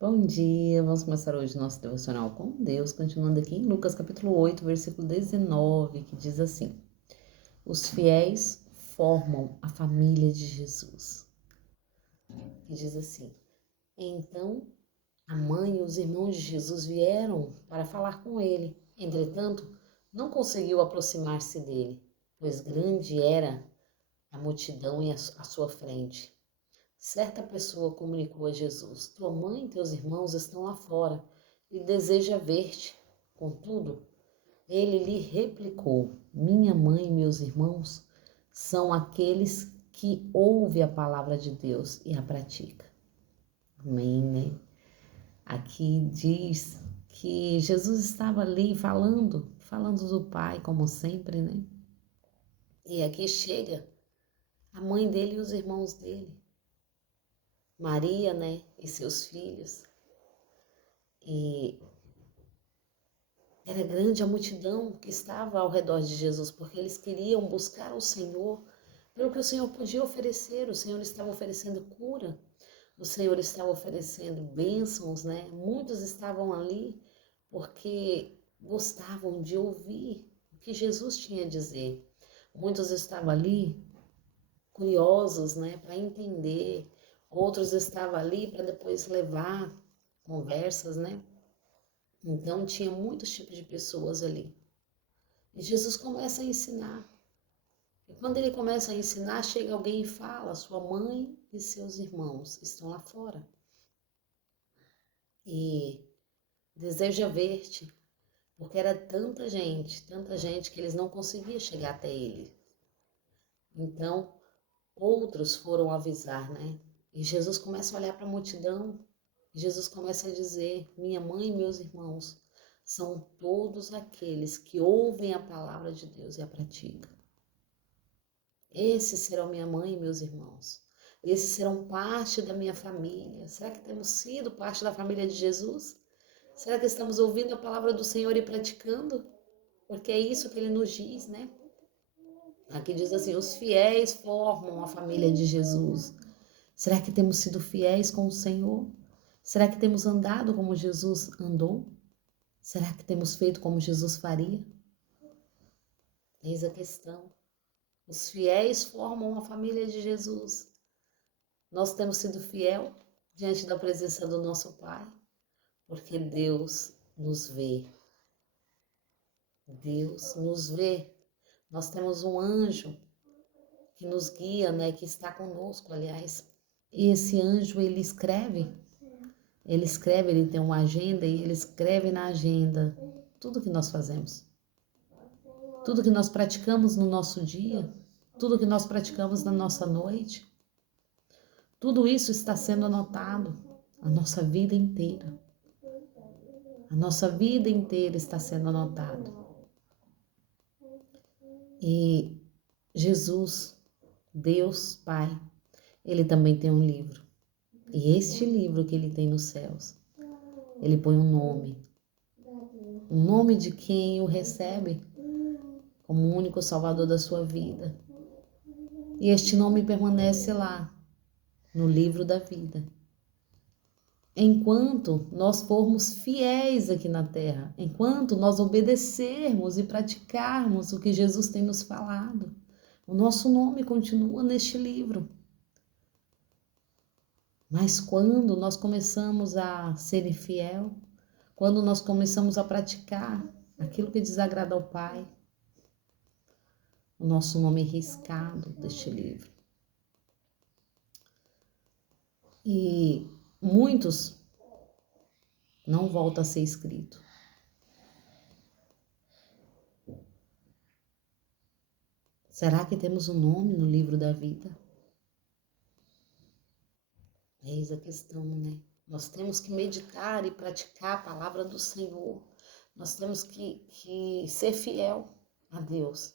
Bom dia, vamos começar hoje nosso devocional com Deus, continuando aqui em Lucas capítulo 8, versículo 19, que diz assim: Os fiéis formam a família de Jesus. Que diz assim: Então a mãe e os irmãos de Jesus vieram para falar com ele. Entretanto, não conseguiu aproximar-se dele, pois grande era a multidão à sua frente. Certa pessoa comunicou a Jesus: Tua mãe e teus irmãos estão lá fora e deseja ver-te. Contudo, ele lhe replicou: Minha mãe e meus irmãos são aqueles que ouvem a palavra de Deus e a praticam. Amém, né? Aqui diz que Jesus estava ali falando do Pai, como sempre, né? E aqui chega a mãe dele e os irmãos dele. Maria, né, e seus filhos. E era grande a multidão que estava ao redor de Jesus, porque eles queriam buscar o Senhor pelo que o Senhor podia oferecer. O Senhor estava oferecendo cura, o Senhor estava oferecendo bênçãos, né? Muitos estavam ali porque gostavam de ouvir o que Jesus tinha a dizer. Muitos estavam ali curiosos, né, para entender. Outros estavam ali para depois levar conversas, né? Então tinha muitos tipos de pessoas ali. E Jesus começa a ensinar. E quando ele começa a ensinar, chega alguém e fala: Sua mãe e seus irmãos estão lá fora. E deseja ver-te, porque era tanta gente que eles não conseguiam chegar até ele. Então, outros foram avisar, né? E Jesus começa a olhar para a multidão. E Jesus começa a dizer: Minha mãe e meus irmãos são todos aqueles que ouvem a palavra de Deus e a praticam. Esses serão minha mãe e meus irmãos. Esses serão parte da minha família. Será que temos sido parte da família de Jesus? Será que estamos ouvindo a palavra do Senhor e praticando? Porque é isso que ele nos diz, né? Aqui diz assim: os fiéis formam a família de Jesus. Será que temos sido fiéis com o Senhor? Será que temos andado como Jesus andou? Será que temos feito como Jesus faria? Eis a questão. Os fiéis formam a família de Jesus. Nós temos sido fiel diante da presença do nosso Pai, porque Deus nos vê. Deus nos vê. Nós temos um anjo que nos guia, né, que está conosco, aliás. E esse anjo, ele tem uma agenda e ele escreve na agenda tudo que nós fazemos. Tudo que nós praticamos no nosso dia, tudo que nós praticamos na nossa noite, tudo isso está sendo anotado, a nossa vida inteira. A nossa vida inteira está sendo anotada. E Jesus, Deus Pai, ele também tem um livro. E este livro que ele tem nos céus, ele põe um nome de quem o recebe como o único salvador da sua vida. E este nome permanece lá, no livro da vida. Enquanto nós formos fiéis aqui na terra, enquanto nós obedecermos e praticarmos o que Jesus tem nos falado, o nosso nome continua neste livro. Mas quando nós começamos a ser infiel, quando nós começamos a praticar aquilo que desagrada ao Pai, o nosso nome é riscado deste livro. E muitos não voltam a ser escrito. Será que temos um nome no livro da vida? Eis a questão, né? Nós temos que meditar e praticar a palavra do Senhor. Nós temos que ser fiel a Deus.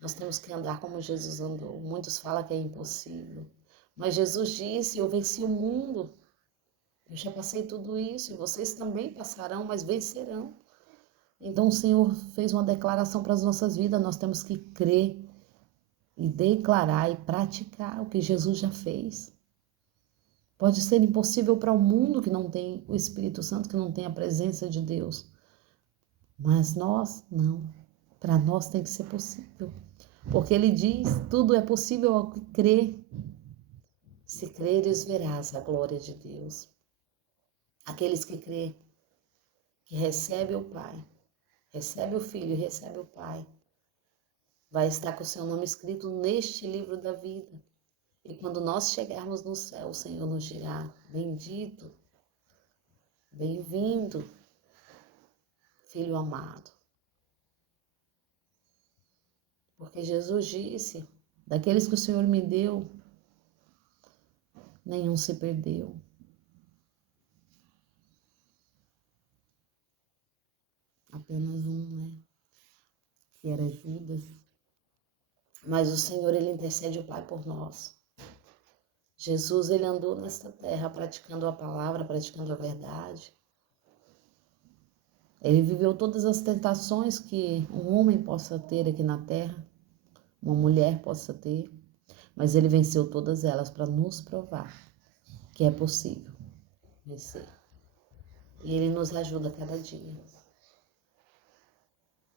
Nós temos que andar como Jesus andou. Muitos falam que é impossível. Mas Jesus disse: Eu venci o mundo. Eu já passei tudo isso e vocês também passarão, mas vencerão. Então o Senhor fez uma declaração para as nossas vidas. Nós temos que crer e declarar e praticar o que Jesus já fez. Pode ser impossível para o mundo que não tem o Espírito Santo, que não tem a presença de Deus. Mas nós, não. Para nós tem que ser possível. Porque ele diz, tudo é possível ao que crê. Se creres, verás a glória de Deus. Aqueles que crê, que recebe o Pai, recebe o Filho e recebe o Pai, vai estar com o seu nome escrito neste livro da vida. E quando nós chegarmos no céu, o Senhor nos dirá, bendito, bem-vindo, filho amado. Porque Jesus disse, daqueles que o Senhor me deu, nenhum se perdeu. Apenas um, né? Que era Judas. Mas o Senhor, ele intercede o Pai por nós. Jesus, ele andou nesta terra praticando a palavra, praticando a verdade. Ele viveu todas as tentações que um homem possa ter aqui na terra, uma mulher possa ter, mas ele venceu todas elas para nos provar que é possível vencer. E ele nos ajuda a cada dia.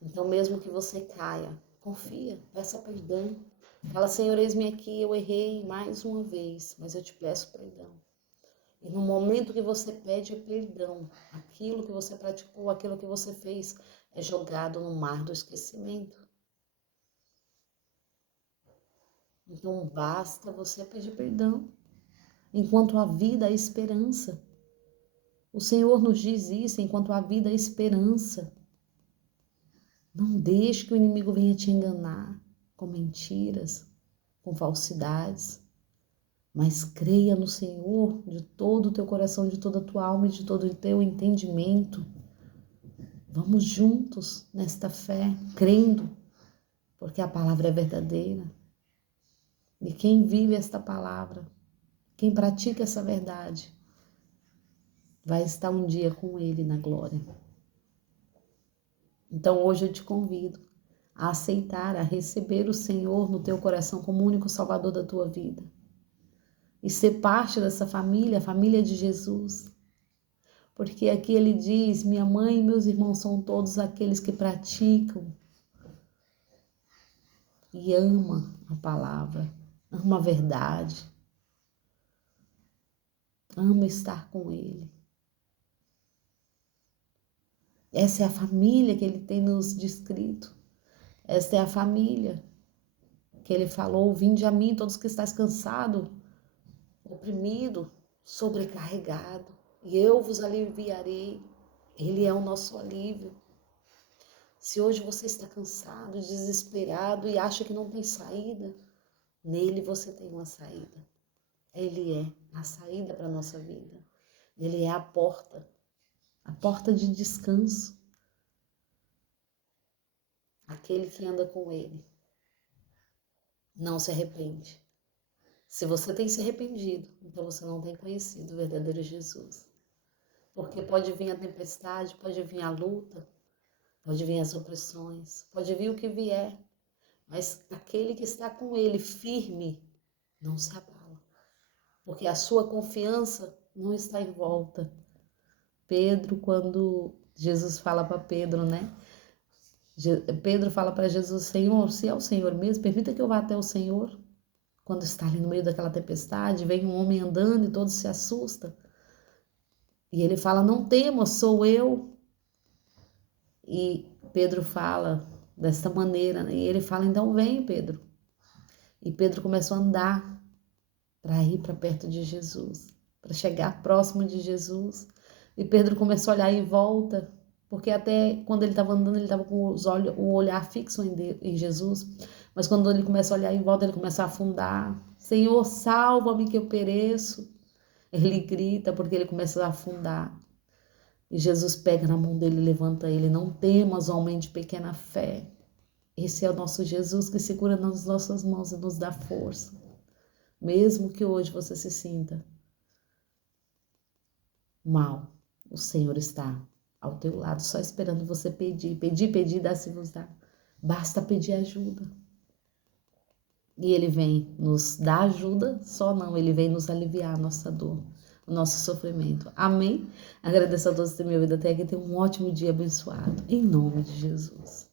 Então, mesmo que você caia, confia, peça perdão. Fala, Senhor, eis-me aqui, eu errei mais uma vez, mas eu te peço perdão. E no momento que você pede perdão, aquilo que você praticou, aquilo que você fez, é jogado no mar do esquecimento. Então, basta você pedir perdão. Enquanto há vida, há esperança. O Senhor nos diz isso, enquanto há vida, há esperança. Não deixe que o inimigo venha te enganar com mentiras, com falsidades. Mas creia no Senhor de todo o teu coração, de toda a tua alma e de todo o teu entendimento. Vamos juntos nesta fé, crendo, porque a palavra é verdadeira. E quem vive esta palavra, quem pratica essa verdade, vai estar um dia com Ele na glória. Então hoje eu te convido a aceitar, a receber o Senhor no teu coração como único Salvador da tua vida. E ser parte dessa família, a família de Jesus. Porque aqui ele diz, minha mãe e meus irmãos são todos aqueles que praticam e amam a palavra, amam a verdade, amam estar com ele. Essa é a família que ele tem nos descrito. Esta é a família que ele falou, vinde a mim todos que estáis cansados, oprimido, sobrecarregado, e eu vos aliviarei. Ele é o nosso alívio. Se hoje você está cansado, desesperado e acha que não tem saída, nele você tem uma saída. Ele é a saída para a nossa vida. Ele é a porta de descanso. Aquele que anda com ele não se arrepende. Se você tem se arrependido, então você não tem conhecido o verdadeiro Jesus. Porque pode vir a tempestade, pode vir a luta, pode vir as opressões, pode vir o que vier. Mas aquele que está com ele firme, não se abala. Porque a sua confiança não está em volta. Pedro, quando Jesus fala para Pedro, né? Pedro fala para Jesus, Senhor, se é o Senhor mesmo, permita que eu vá até o Senhor. Quando está ali no meio daquela tempestade, vem um homem andando e todos se assustam. E ele fala, não temas, sou eu. E Pedro fala desta maneira, né? E ele fala, então vem, Pedro. E Pedro começou a andar para ir para perto de Jesus, para chegar próximo de Jesus. E Pedro começou a olhar em volta, porque até quando ele estava andando, ele estava com o olhar fixo em Jesus. Mas quando ele começa a olhar em volta, ele começa a afundar. Senhor, salva-me que eu pereço. Ele grita porque ele começa a afundar. E Jesus pega na mão dele e levanta ele. Não temas, homem de pequena fé. Esse é o nosso Jesus que segura nas nossas mãos e nos dá força. Mesmo que hoje você se sinta mal, o Senhor está ao teu lado, só esperando você pedir. Pedir, dá-se-vos-á. Basta pedir ajuda. E ele vem nos dar ajuda, só não, ele vem nos aliviar a nossa dor. o nosso sofrimento. Amém? Agradeço a todos por terem me ouvido até aqui. Tenham um ótimo dia abençoado. Em nome de Jesus.